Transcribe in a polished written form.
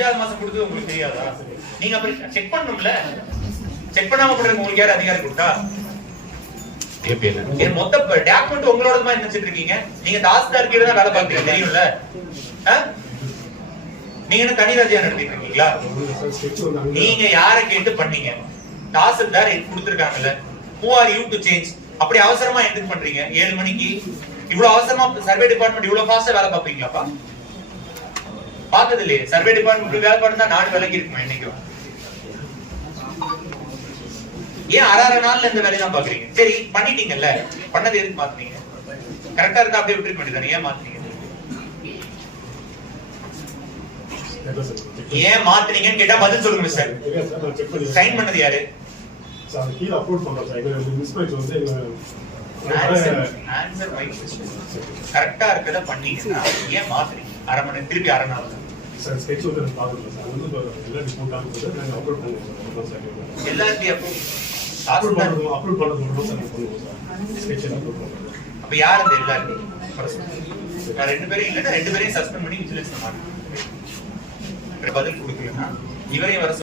5வது மாசம் கொடுத்தது உங்களுக்கு தெரியாதா? நீங்க அப்படி செக் பண்ணணும்ல. செக் பண்ணாம பண்றதுக்கு உங்களுக்கு யார் அதிகாரம் கொடுத்தா? மொத்த டாக்குமெண்ட் உங்களோட நினைச்சிட்டு இருக்கீங்க. நீங்க தாசில்தார் கீழ தான் வேலை பார்க்கறீங்க தெரியும்ல. நீங்க என்ன தனி ராஜ்யம் நடத்திட்டு இருக்கீங்களா? நீங்க யாரை கேட்டு பண்ணீங்க? Tahsildar கொடுத்திருக்காங்கல்ல. Who are you to change? அப்படி அவசரமா எதுக்கு பண்றீங்க? 7 மணிக்கு இவ்வளவு அவசரமா சர்வே டிபார்ட்மெண்ட் இவ்வளவு ஃபாஸ்டா வேலை பார்ப்பீங்களாப்பா? பார்த்தது இல்லையே. சர்வே டிபார்ட்மெண்ட் வேலை பார்த்தா நாடு விலகி இருக்குமா என்னைக்கும்? ஏன் அரை நாள்ல இந்த வேலையை தான் பாக்குறீங்க? சரி பண்ணிட்டீங்கல்ல, பண்ணது எதுக்கு மாத்துனீங்க? கரெக்டா இருந்தா அப்படியே விட்டுருக்க வேண்டியதானே, ஏன் மாத்துனீங்க? ஏன் மாத்துனீங்கன்னு கேட்டா பதில் சொல்லுங்க சார். சைன் பண்ணது யாரு? கரெக்டா இருக்கத பண்ணீங்கன்னா ஏன் மாத்துறீங்க? அரை மணி திருப்பி அரை நாள் எல்லாத்தையும் அப்ப யார் அந்த எல்லாரும்? ரெண்டு பேரும் இல்லன்னா 2 பேரையும் சஸ்பெண்ட் பண்ணி விஜிலன்ஸ் மாட்டேன். பதில் கொடுக்கலன்னா இவரையும் வர